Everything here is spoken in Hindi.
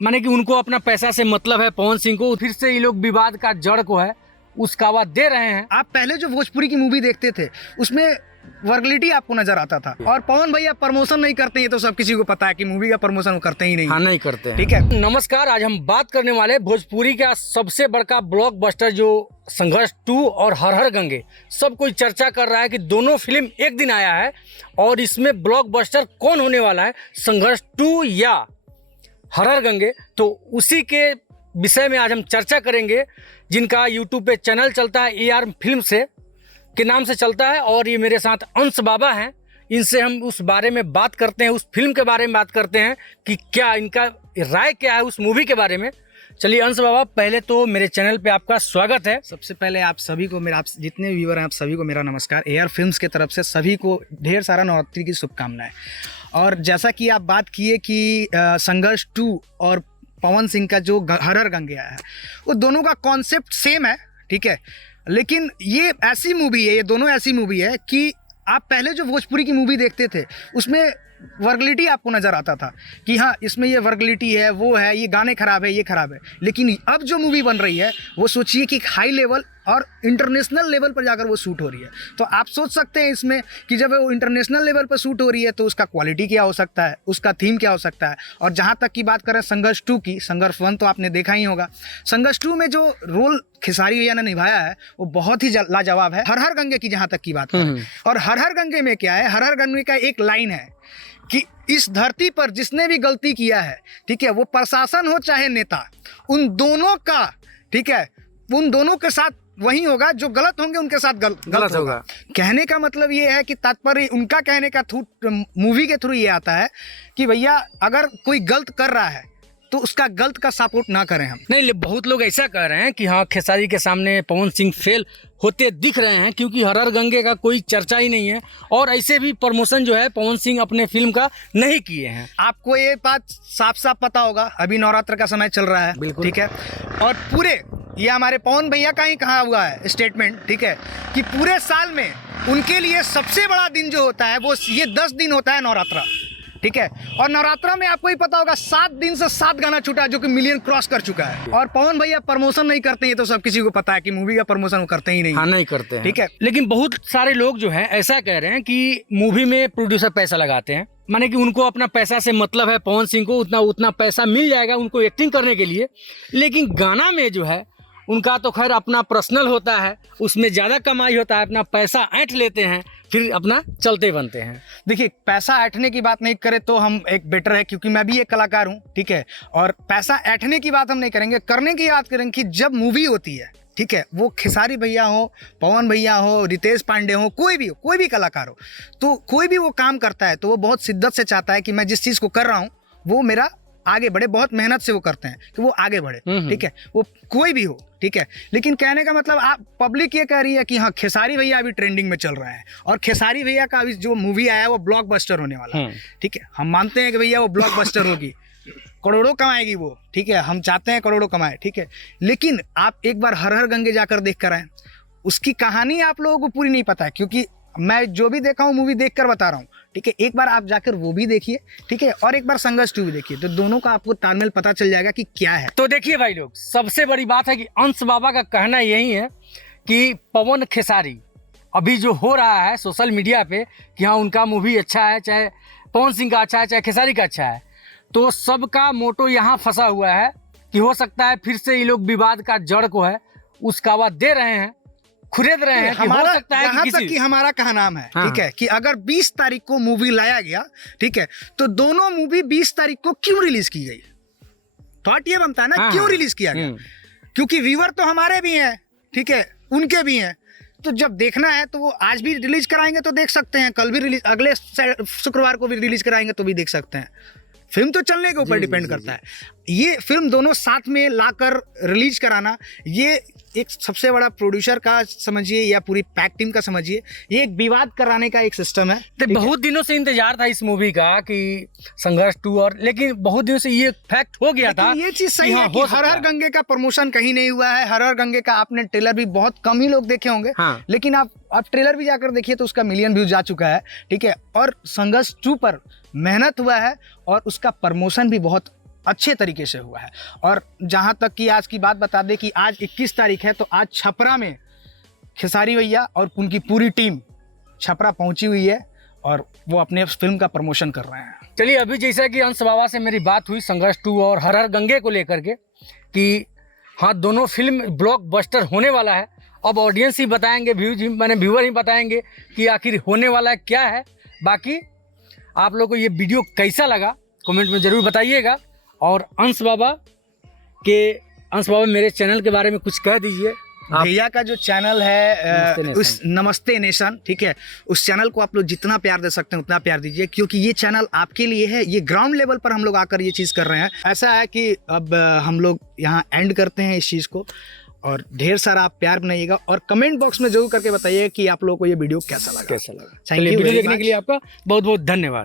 माने कि उनको अपना पैसा से मतलब है। पवन सिंह को फिर से ये लोग विवाद का जड़ को है उसका आवाज दे रहे हैं। आप पहले जो भोजपुरी की मूवी देखते थे उसमें वर्गलिटी आपको नजर आता था, और पवन भैया प्रमोशन नहीं करते हैं तो सब किसी को पता है कि मूवी का प्रमोशन वो करते ही नहीं। हाँ, नहीं करते हैं। ठीक है, नमस्कार, आज हम बात करने वाले भोजपुरी का सबसे बड़का ब्लॉकबस्टर जो संघर्ष 2 और हर हर गंगे। सब कोई चर्चा कर रहा है कि दोनों फिल्म एक दिन आया है और इसमें ब्लॉकबस्टर कौन होने वाला है, संघर्ष 2 या हर हर गंगे। तो उसी के विषय में आज हम चर्चा करेंगे, जिनका यूट्यूब पे चैनल चलता है AR फिल्म से के नाम से चलता है, और ये मेरे साथ अंश बाबा हैं। इनसे हम उस बारे में बात करते हैं, उस फिल्म के बारे में बात करते हैं कि क्या इनका राय क्या है उस मूवी के बारे में। चलिए अंश बाबा, पहले तो मेरे चैनल पे आपका स्वागत है। सबसे पहले आप सभी को आप जितने व्यूअर हैं आप सभी को मेरा नमस्कार। AR फिल्म्स की तरफ से सभी को ढेर सारा नवरात्रि की शुभकामनाएं। और जैसा कि आप बात किए कि संघर्ष 2 और पवन सिंह का जो हर हर गंगे आया है, वो दोनों का कॉन्सेप्ट सेम है, ठीक है। लेकिन ये ऐसी मूवी है, ये दोनों ऐसी मूवी है कि आप पहले जो भोजपुरी की मूवी देखते थे उसमें वर्गलिटी आपको नज़र आता था कि हाँ इसमें ये वर्गलिटी है, वो है, ये गाने खराब है, ये खराब है। लेकिन अब जो मूवी बन रही है वो सोचिए कि हाई लेवल और इंटरनेशनल लेवल पर जाकर वो शूट हो रही है। तो आप सोच सकते हैं इसमें कि जब वो इंटरनेशनल लेवल पर शूट हो रही है तो उसका क्वालिटी क्या हो सकता है, उसका थीम क्या हो सकता है। और जहाँ तक की बात करें संघर्ष 2 की, संघर्ष 1 तो आपने देखा ही होगा। संघर्ष 2 में जो रोल खेसारी भैया ने निभाया है वो बहुत ही लाजवाब है। हर हर गंगे की जहाँ तक की बात करें, और हर हर गंगे में क्या है, हर हर गंगे का एक लाइन है कि इस धरती पर जिसने भी गलती किया है, ठीक है, वो प्रशासन हो चाहे नेता, उन दोनों का, ठीक है, उन दोनों के साथ वही होगा, जो गलत होंगे उनके साथ गलत होगा। कहने का मतलब ये है कि तात्पर्य उनका कहने का मूवी के थ्रू ये आता है कि भैया अगर कोई गलत कर रहा है तो उसका गलत का सपोर्ट ना करें हम। नहीं, बहुत लोग ऐसा कह रहे हैं कि हाँ खेसारी के सामने पवन सिंह फेल होते दिख रहे हैं, क्योंकि हर हर गंगे का कोई चर्चा ही नहीं है, और ऐसे भी प्रमोशन जो है पवन सिंह अपने फिल्म का नहीं किए हैं। आपको ये बात साफ साफ पता होगा, अभी नवरात्र का समय चल रहा है, बिल्कुल, ठीक है, और पूरे ये हमारे पवन भैया का ही कहा हुआ है स्टेटमेंट, ठीक है, कि पूरे साल में उनके लिए सबसे बड़ा दिन जो होता है वो ये 10 दिन होता है नवरात्रा, ठीक है। और नवरात्रा में आपको ही पता होगा 7 दिन से 7 गाना छूटा है जो कि मिलियन क्रॉस कर चुका है। और पवन भैया प्रमोशन नहीं करते हैं तो सब किसी को पता है कि मूवी का प्रमोशन वो करते ही नहीं। हाँ, नहीं करते हैं, ठीक है। लेकिन बहुत सारे लोग जो हैं ऐसा कह रहे हैं कि मूवी में प्रोड्यूसर पैसा लगाते हैं, माने कि उनको अपना पैसा से मतलब है। पवन सिंह को उतना पैसा मिल जाएगा उनको एक्टिंग करने के लिए, लेकिन गाना में जो है उनका तो खैर अपना पर्सनल होता है, उसमें ज़्यादा कमाई होता है, अपना पैसा ऐंठ लेते हैं, फिर अपना चलते बनते हैं। देखिए, पैसा ऐंठने की बात नहीं करें तो हम एक बेटर है, क्योंकि मैं भी एक कलाकार हूँ, ठीक है, और पैसा ऐंठने की बात हम नहीं करेंगे, करने की बात करेंगे कि जब मूवी होती है, ठीक है, वो खेसारी भैया हो, पवन भैया हो, रितेश पांडे हो, कोई भी कलाकार हो, तो कोई भी वो काम करता है तो वो बहुत शिद्दत से चाहता है कि मैं जिस चीज़ को कर रहा हूँ वो मेरा आगे बढ़े, बहुत मेहनत से वो करते हैं कि वो आगे बढ़े, ठीक है, वो कोई भी हो, ठीक है। लेकिन कहने का मतलब आप पब्लिक ये कह रही है कि हाँ खेसारी भैया अभी ट्रेंडिंग में चल रहा है और खेसारी भैया का अभी जो मूवी आया है वो ब्लॉकबस्टर होने वाला है, ठीक है। हम मानते हैं कि भैया वो ब्लॉकबस्टर होगी, करोड़ों कमाएगी वो, ठीक है, हम चाहते हैं करोड़ों कमाए, ठीक है। लेकिन आप एक बार हर हर गंगे जाकर देख कर आए, उसकी कहानी आप लोगों को पूरी नहीं पता है, क्योंकि मैं जो भी देखा हूँ मूवी देखकर बता रहा हूँ, ठीक है। एक बार आप जाकर वो भी देखिए, ठीक है, और एक बार संघर्ष 2 भी देखिए, तो दोनों का आपको तालमेल पता चल जाएगा कि क्या है। तो देखिए भाई लोग, सबसे बड़ी बात है कि अंश बाबा का कहना यही है कि पवन खेसारी अभी जो हो रहा है सोशल मीडिया पे कि हाँ उनका मूवी अच्छा है, चाहे पवन सिंह का अच्छा है, चाहे खेसारी का अच्छा है, तो सबका मोटो यहाँ फंसा हुआ है कि हो सकता है फिर से ये लोग विवाद का जड़ को है उसका आवाज दे रहे हैं, खुरेद रहे हैं। हमारा हो सकता है यहाँ कि तक कि हमारा कहा नाम है, हाँ, ठीक है, कि अगर 20 तारीख को मूवी लाया गया, ठीक है, तो दोनों मूवी 20 तारीख को क्यों रिलीज की गई? थॉट ये बनता है ना, हाँ, क्यों रिलीज किया गया? क्योंकि व्यूअर तो हमारे भी हैं, ठीक है, उनके भी हैं, तो जब देखना है तो वो आज भी रिलीज कराएंगे तो देख सकते हैं, कल भी रिलीज, अगले शुक्रवार को भी रिलीज कराएंगे तो भी देख सकते हैं। फिल्म तो चलने के ऊपर डिपेंड करता है। ये फिल्म दोनों साथ में लाकर रिलीज कराना, ये एक सबसे बड़ा प्रोड्यूसर का समझिए या पूरी पैक टीम का समझिए, ये एक विवाद कराने का एक सिस्टम है। तो बहुत दिनों से इंतजार था इस मूवी का कि संघर्ष 2, और लेकिन बहुत दिनों से ये फैक्ट हो गया था। ये चीज सही है कि हर हर गंगे का प्रमोशन कहीं नहीं हुआ है। हर हर गंगे का आपने ट्रेलर भी बहुत कम ही लोग देखे होंगे, हाँ। लेकिन आप ट्रेलर भी जाकर देखिए तो उसका मिलियन व्यूज जा चुका है, ठीक है। और संघर्ष 2 पर मेहनत हुआ है और उसका प्रमोशन भी बहुत अच्छे तरीके से हुआ है। और जहाँ तक कि आज की बात बता दें कि आज 21 तारीख है, तो आज छपरा में खेसारी भैया और उनकी पूरी टीम छपरा पहुंची हुई है और वो अपने फिल्म का प्रमोशन कर रहे हैं। चलिए, अभी जैसा कि अंश बाबा से मेरी बात हुई संघर्ष 2 और हर हर गंगे को लेकर के कि हाँ, दोनों फिल्म ब्लॉकबस्टर होने वाला है। अब ऑडियंस ही बताएंगे, व्यूअर ही बताएंगे कि आखिर होने वाला है क्या है। बाकी आप लोग को ये वीडियो कैसा लगा कमेंट में ज़रूर बताइएगा। और अंश बाबा मेरे चैनल के बारे में कुछ कह दीजिए। भैया का जो चैनल है नमस्ते उस नमस्ते नेशन, ठीक है, उस चैनल को आप लोग जितना प्यार दे सकते हैं उतना प्यार दीजिए, क्योंकि ये चैनल आपके लिए है। ये ग्राउंड लेवल पर हम लोग आकर ये चीज़ कर रहे हैं। ऐसा है कि अब हम लोग यहाँ एंड करते हैं इस चीज़ को, और ढेर सारा आप प्यार बनाइएगा और कमेंट बॉक्स में जरूर करके बताइए कि आप लोगों को ये वीडियो कैसा लगा। चलिए, वीडियो देखने के लिए आपका बहुत बहुत धन्यवाद।